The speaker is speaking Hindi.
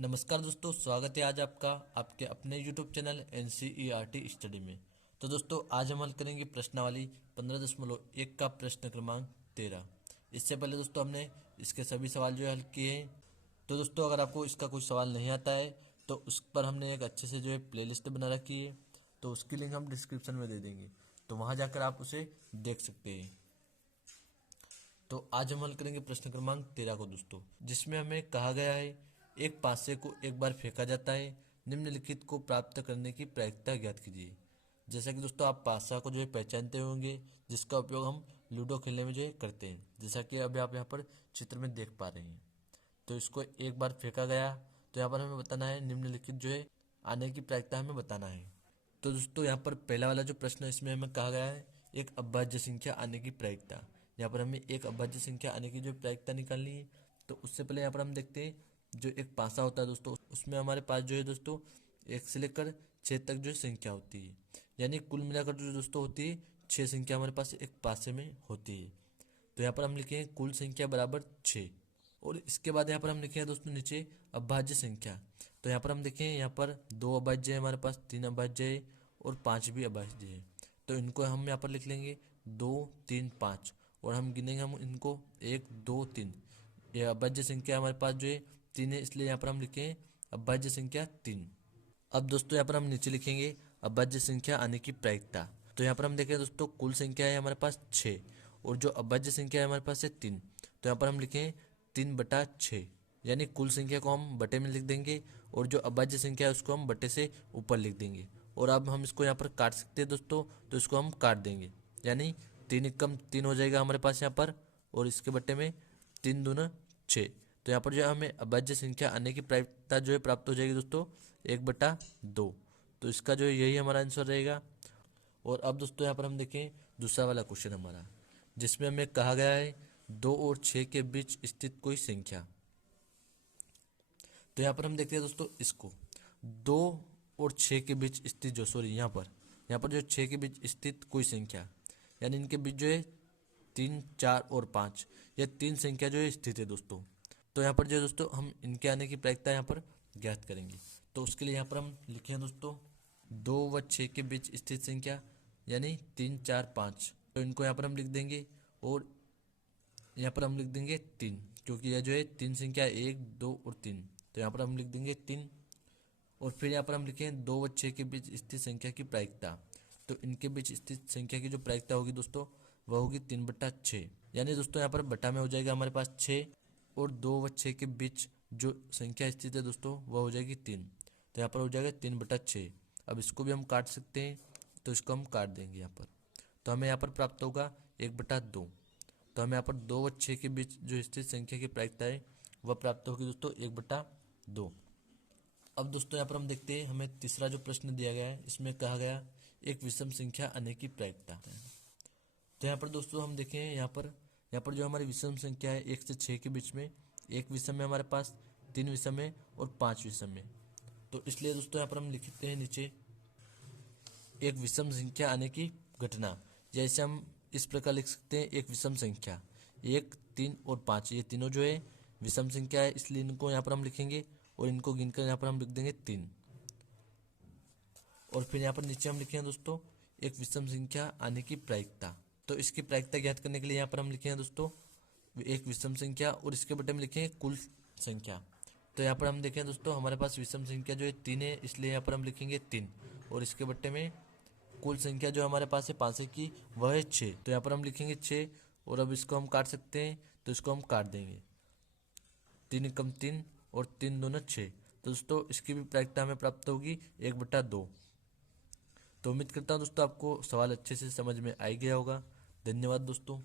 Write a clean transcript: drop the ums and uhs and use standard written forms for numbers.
नमस्कार दोस्तों, स्वागत है आज आपका आपके अपने YouTube चैनल NCERT स्टडी में। तो दोस्तों आज हम हल करेंगे प्रश्नावली 15.1 का प्रश्न क्रमांक 13। इससे पहले दोस्तों हमने इसके सभी सवाल जो है हल किए हैं। तो दोस्तों अगर आपको इसका कोई सवाल नहीं आता है तो उस पर हमने एक अच्छे से जो है प्लेलिस्ट बना रखी है, तो उसकी लिंक हम डिस्क्रिप्शन में दे देंगे, तो वहाँ जाकर आप उसे देख सकते हैं। तो आज हम हल करेंगे प्रश्न क्रमांक 13 को दोस्तों, जिसमें हमें कहा गया है एक पासे को एक बार फेंका जाता है, निम्नलिखित को प्राप्त करने की प्रायिकता ज्ञात कीजिए। जैसा कि दोस्तों आप पासा को जो है पहचानते होंगे, जिसका उपयोग हम लूडो खेलने में जो है करते हैं, जैसा कि अभी आप यहाँ पर चित्र में देख पा रहे हैं। तो इसको एक बार फेंका गया, तो यहाँ पर हमें बताना है निम्नलिखित जो है आने की प्रायिकता हमें बताना है। तो दोस्तों यहाँ पर पहला वाला जो प्रश्न है इसमें हमें कहा गया है एक अभाज्य संख्या आने की प्रायिकता। यहाँ पर हमें एक अभाज्य संख्या आने की जो प्रायिकता निकालनी है। तो उससे पहले यहाँ पर हम देखते हैं जो एक पासा होता है दोस्तों, उसमें हमारे पास जो है दोस्तों 1 से लेकर 6 तक जो संख्या होती है, यानी कुल मिलाकर जो दोस्तों होती है 6 संख्या हमारे पास एक पासे में होती है। तो यहाँ पर हम लिखेंगे कुल संख्या बराबर 6। और इसके बाद यहाँ पर हम लिखेंगे दोस्तों नीचे अभाज्य संख्या। तो यहाँ पर हम देखें, यहाँ पर 2 अभाज्य है हमारे पास, 3 अभाज्य है और 5 भी अभाज्य है। तो इनको हम यहाँ पर लिख लेंगे 2 3 5, और हम गिनेंगे हम इनको 1 2 3। ये अभाज्य संख्या हमारे पास जो है 3 है, इसलिए यहाँ पर हम लिखें अभाज्य संख्या 3। अब दोस्तों यहाँ पर हम नीचे लिखेंगे अभाज्य संख्या आने की प्रायिकता। तो यहाँ पर हम देखें दोस्तों कुल संख्या है हमारे पास 6, और जो अभाज्य संख्या है हमारे पास है 3। तो यहाँ पर हम लिखें 3/6, यानी कुल संख्या को हम बटे में लिख देंगे और जो अभाज्य संख्या है उसको हम बटे से ऊपर लिख देंगे। और अब हम इसको यहाँ पर काट सकते हैं दोस्तों, तो इसको हम काट देंगे, यानी 3 एकम 3 हो जाएगा हमारे पास यहाँ पर, और इसके बटे में 3 दूना 6। तो यहाँ पर जो हमें अभाज्य संख्या आने की प्रायिकता जो है प्राप्त हो जाएगी दोस्तों 1/2। तो इसका जो है यही हमारा आंसर रहेगा। और अब दोस्तों यहाँ पर हम देखें दूसरा वाला क्वेश्चन हमारा, जिसमें हमें कहा गया है 2 और 6 के बीच स्थित कोई संख्या। तो यहाँ पर हम देखते हैं दोस्तों इसको 2 और 6 के बीच स्थित यहाँ पर जो 6 के बीच स्थित कोई संख्या, यानी इनके बीच जो है 3 4 और 5, यह 3 संख्या जो है स्थित है दोस्तों। तो यहाँ पर जो है दोस्तों हम इनके आने की प्रायिकता यहाँ पर ज्ञात करेंगे। तो उसके लिए यहाँ पर हम लिखे हैं दोस्तों 2 व 6 के बीच स्थित संख्या, यानी 3 4 5। तो इनको यहाँ पर हम लिख देंगे, और यहाँ पर हम लिख देंगे 3, क्योंकि यह जो है 3 संख्या 1 2 और 3। तो यहाँ पर हम लिख देंगे 3। और फिर यहाँ पर हम लिखें 2 व 6 के बीच स्थित संख्या की प्रायिकता। तो इनके बीच स्थित संख्या की जो प्रायिकता होगी दोस्तों वह होगी 3/6, यानी दोस्तों यहाँ पर बटा में हो जाएगा हमारे पास 6, और 2 व 6 के बीच जो संख्या स्थित है दोस्तों वह हो जाएगी 3। तो यहाँ पर हो जाएगा 3/6। अब इसको भी हम काट सकते हैं, तो इसको हम काट देंगे यहाँ पर। तो हमें यहाँ पर प्राप्त होगा 1/2। तो हमें यहाँ पर 2 व 6 के बीच जो स्थित संख्या की प्रायिकता है वह प्राप्त होगी दोस्तों 1/2। अब दोस्तों यहाँ पर हम देखते हैं हमें तीसरा जो प्रश्न दिया गया है, इसमें कहा गया एक विषम संख्या आने की प्रायिकता। तो यहाँ पर दोस्तों हम देखें यहाँ पर जो हमारी विषम संख्या है 1 से 6 के बीच में, 1 विषम है हमारे पास, 3 विषम है और 5 विषम है। तो इसलिए दोस्तों यहाँ पर हम लिखते हैं नीचे एक विषम संख्या आने की घटना। जैसे हम इस प्रकार लिख सकते हैं एक विषम संख्या 1 3 और 5, ये तीनों जो है विषम संख्या है, इसलिए इनको यहाँ पर हम लिखेंगे और इनको गिनकर यहाँ पर हम लिख देंगे 3। और फिर यहाँ पर नीचे हम लिखेंगे दोस्तों एक विषम संख्या आने की प्रायिकता। तो इसकी प्रायिकता ज्ञात करने के लिए यहाँ पर हम लिखेंगे दोस्तों एक विषम संख्या, और इसके बटे में लिखेंगे कुल संख्या। तो यहाँ पर हम देखें दोस्तों हमारे पास विषम संख्या जो है 3 है, इसलिए यहाँ पर हम लिखेंगे 3, और इसके बट्टे में कुल संख्या जो हमारे पास है 5 की वह है 6। तो यहाँ पर हम लिखेंगे 6, और अब इसको हम काट सकते हैं, तो इसको हम काट देंगे 3 एकम 3 और 3 दूना 6। तो दोस्तों इसकी भी प्रायिकता हमें प्राप्त होगी 1/2। तो उम्मीद करता हूँ दोस्तों आपको सवाल अच्छे से समझ में आ गया होगा। धन्यवाद दोस्तों।